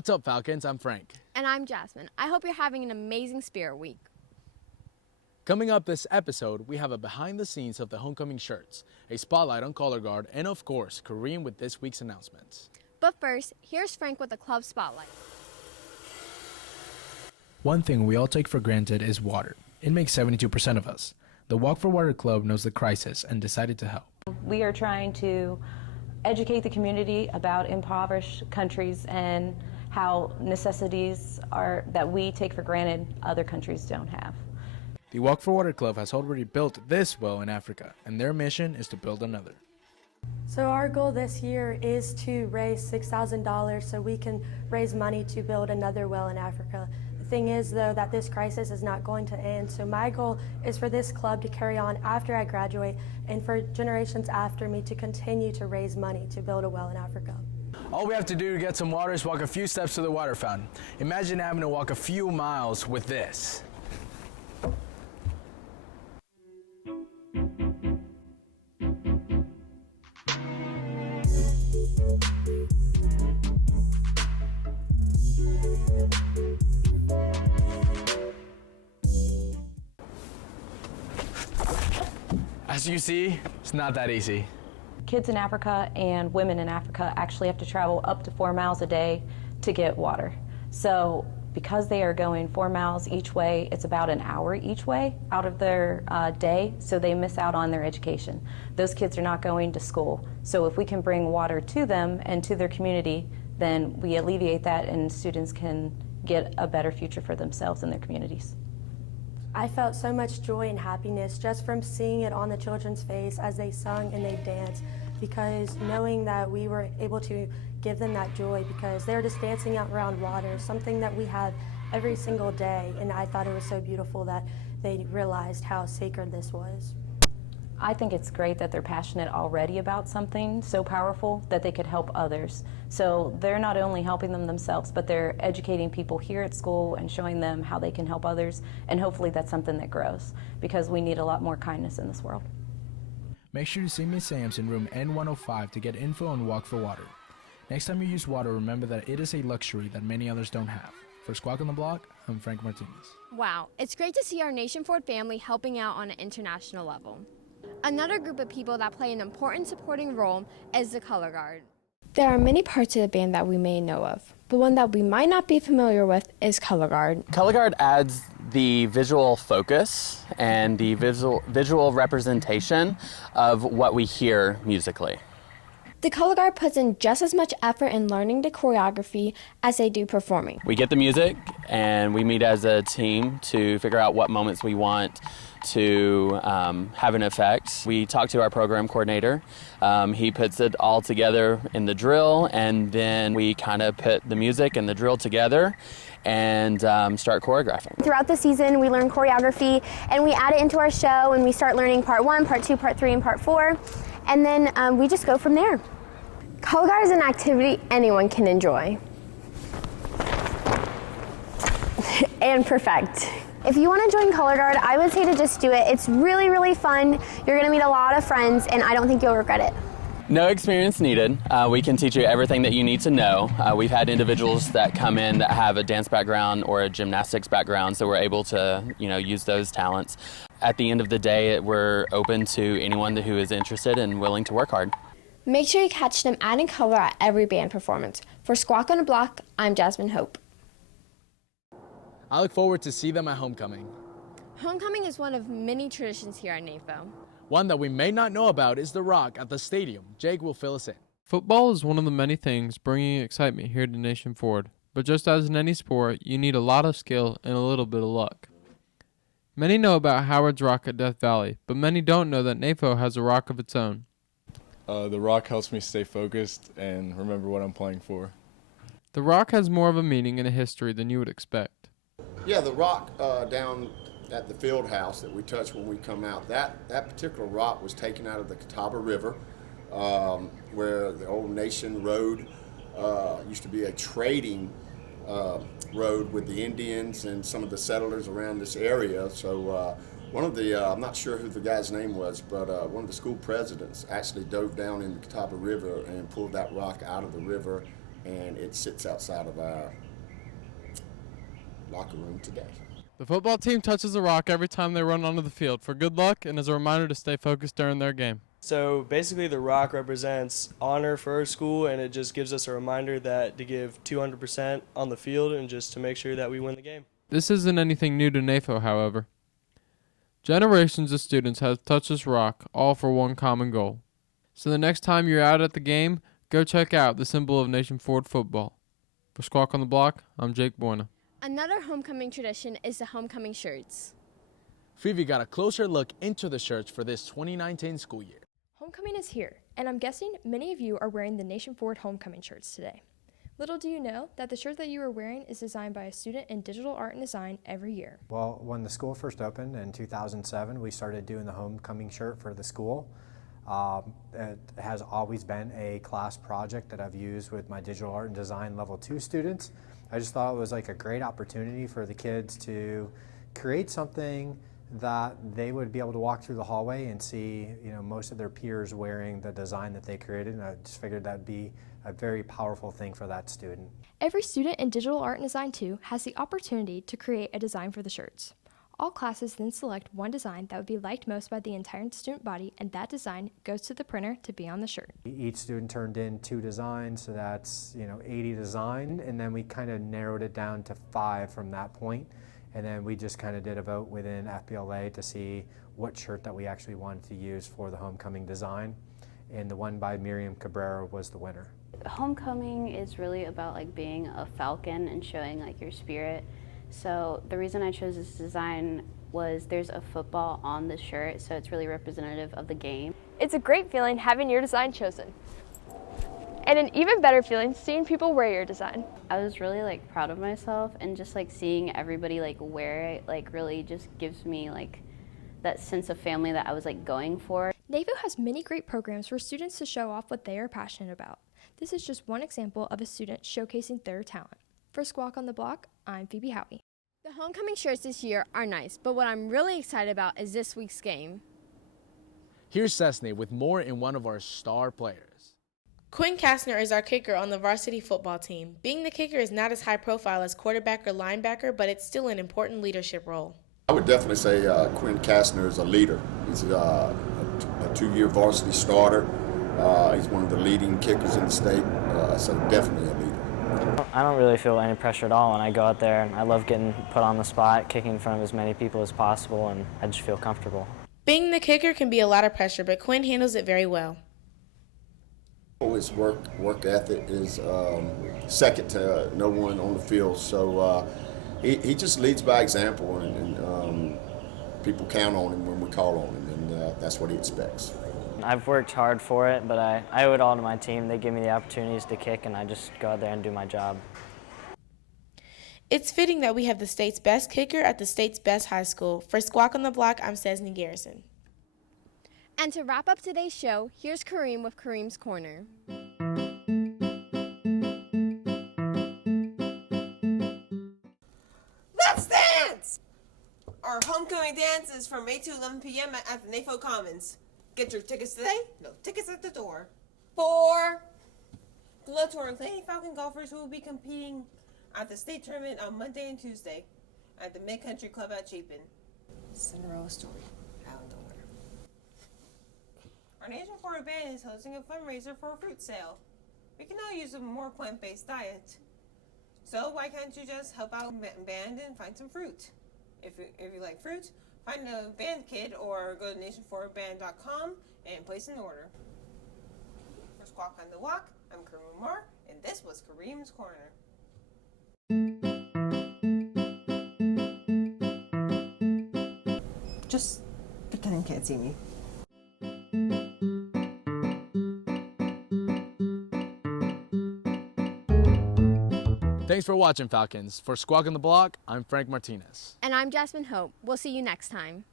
What's up, Falcons? I'm Frank. And I'm Jasmine. I hope you're having an amazing Spirit Week. Coming up this episode, we have a behind the scenes of the homecoming shirts, a spotlight on color guard, and of course, Korean with this week's announcements. But first, here's Frank with the club spotlight. One thing we all take for granted is water. It makes 72% of us. The Walk for Water Club knows the crisis and decided to help. We are trying to educate the community about impoverished countries and how necessities are that we take for granted other countries don't have. The Walk for Water Club has already built this well in Africa, and their mission is to build another. So our goal this year is to raise $6,000 so we can raise money to build another well in Africa. The thing is, though, that this crisis is not going to end, so my goal is for this club to carry on after I graduate and for generations after me to continue to raise money to build a well in Africa. All we have to do to get some water is walk a few steps to the water fountain. Imagine having to walk a few miles with this. As you see, it's not that easy. Kids in Africa and women in Africa actually have to travel up to 4 miles a day to get water. So because they are going 4 miles each way, it's about an hour each way out of their day, so they miss out on their education. Those kids are not going to school. So if we can bring water to them and to their community, then we alleviate that and students can get a better future for themselves and their communities. I felt so much joy and happiness just from seeing it on the children's face as they sung and they danced, because knowing that we were able to give them that joy because they're just dancing out around water, something that we have every single day, and I thought it was so beautiful that they realized how sacred this was. I think it's great that they're passionate already about something so powerful that they could help others. So they're not only helping them themselves, but they're educating people here at school and showing them how they can help others, and hopefully that's something that grows, because we need a lot more kindness in this world. Make sure to see Miss Sam's in room N105 to get info on Walk for Water. Next time you use water, remember that it is a luxury that many others don't have. For Squawk on the Block, I'm Frank Martinez. Wow, it's great to see our Nation Ford family helping out on an international level. Another group of people that play an important supporting role is the color guard. There are many parts of the band that we may know of, but one that we might not be familiar with is color guard. Color guard adds the visual focus and the visual representation of what we hear musically. The color guard puts in just as much effort in learning the choreography as they do performing. We get the music and we meet as a team to figure out what moments we want to have an effect. We talk to our program coordinator. He puts it all together in the drill, and then we kind of put the music and the drill together and start choreographing. Throughout the season, we learn choreography and we add it into our show, and we start learning part 1, part 2, part 3, and part 4, and then we just go from there. Color guard is an activity anyone can enjoy and perfect. If you want to join color guard, I would say to just do it. It's really, really fun. You're going to meet a lot of friends, and I don't think you'll regret it. No experience needed. We can teach you everything that you need to know. We've had individuals that come in that have a dance background or a gymnastics background, so we're able to, use those talents. At the end of the day, we're open to anyone who is interested and willing to work hard. Make sure you catch them adding color at every band performance. For Squawk on the Block, I'm Jasmine Hope. I look forward to see them at homecoming. Homecoming is one of many traditions here at NAFO. One that we may not know about is the rock at the stadium. Jake will fill us in. Football is one of the many things bringing excitement here to Nation Ford, but just as in any sport, you need a lot of skill and a little bit of luck. Many know about Howard's Rock at Death Valley, but many don't know that NAFO has a rock of its own. The rock helps me stay focused and remember what I'm playing for. The rock has more of a meaning and a history than you would expect. Yeah, the rock down at the field house that we touch when we come out, that particular rock was taken out of the Catawba River, where the old Nation Road used to be a trading road with the Indians and some of the settlers around this area. So one of the, I'm not sure who the guy's name was, but one of the school presidents actually dove down in the Catawba River and pulled that rock out of the river and it sits outside of our locker room today. The football team touches a rock every time they run onto the field for good luck and as a reminder to stay focused during their game. So basically the rock represents honor for our school, and it just gives us a reminder that to give 200% on the field and just to make sure that we win the game. This isn't anything new to NAFO, however. Generations of students have touched this rock, all for one common goal. So the next time you're out at the game, go check out the symbol of Nation Ford football. For Squawk on the Block, I'm Jake Buena. Another homecoming tradition is the homecoming shirts. Phoebe got a closer look into the shirts for this 2019 school year. Homecoming is here, and I'm guessing many of you are wearing the Nation Forward homecoming shirts today. Little do you know that the shirt that you are wearing is designed by a student in digital art and design every year. Well, when the school first opened in 2007, we started doing the homecoming shirt for the school. It has always been a class project that I've used with my digital art and design level 2 students. I just thought it was like a great opportunity for the kids to create something that they would be able to walk through the hallway and see, most of their peers wearing the design that they created, and I just figured that'd be a very powerful thing for that student. Every student in digital art and design 2 has the opportunity to create a design for the shirts. All classes then select one design that would be liked most by the entire student body, and that design goes to the printer to be on the shirt. Each student turned in 2 designs, so that's 80 design, and then we kind of narrowed it down to 5 from that point. And then we just kind of did a vote within FBLA to see what shirt that we actually wanted to use for the homecoming design. And the one by Miriam Cabrera was the winner. Homecoming is really about being a falcon and showing your spirit. So the reason I chose this design was there's a football on the shirt, so it's really representative of the game. It's a great feeling having your design chosen. And an even better feeling seeing people wear your design. I was really proud of myself, and just seeing everybody wear it really just gives me that sense of family that I was going for. NAFO has many great programs for students to show off what they are passionate about. This is just one example of a student showcasing their talent. For Squawk on the Block, I'm Phoebe Howie. The homecoming shirts this year are nice, but what I'm really excited about is this week's game. Here's Cessna with more in one of our star players. Quinn Kastner is our kicker on the varsity football team. Being the kicker is not as high profile as quarterback or linebacker, but it's still an important leadership role. I would definitely say Quinn Kastner is a leader. He's a 2-year varsity starter. He's one of the leading kickers in the state, so definitely a leader. I don't really feel any pressure at all when I go out there. I love getting put on the spot, kicking in front of as many people as possible, and I just feel comfortable. Being the kicker can be a lot of pressure, but Quinn handles it very well. His work ethic is second to no one on the field, so he just leads by example, and people count on him when we call on him, and that's what he expects. I've worked hard for it, but I owe it all to my team. They give me the opportunities to kick, and I just go out there and do my job. It's fitting that we have the state's best kicker at the state's best high school. For Squawk on the Block, I'm Cessna Garrison. And to wrap up today's show, here's Kareem with Kareem's Corner. Let's dance! Our homecoming dance is from 8 to 11 p.m. at the NAFO Commons. Get your tickets today. No tickets at the door. For Glow Tour Lady Falcon golfers who will be competing at the state tournament on Monday and Tuesday at the Mid-Country Club at Chapin. Cinderella story. Out of nowhere. Our Nation Forward Band is hosting a fundraiser for a fruit sale. We can all use a more plant-based diet. So why can't you just help out band and find some fruit? If you like fruit, find a band kit or go to nationforwardband.com and place an order. For Squawk on the Walk, I'm Kareem Umar, and this was Kareem's Corner. Just pretend you can't see me. Thanks for watching, Falcons. For Squawk on the Block, I'm Frank Martinez. And I'm Jasmine Hope. We'll see you next time.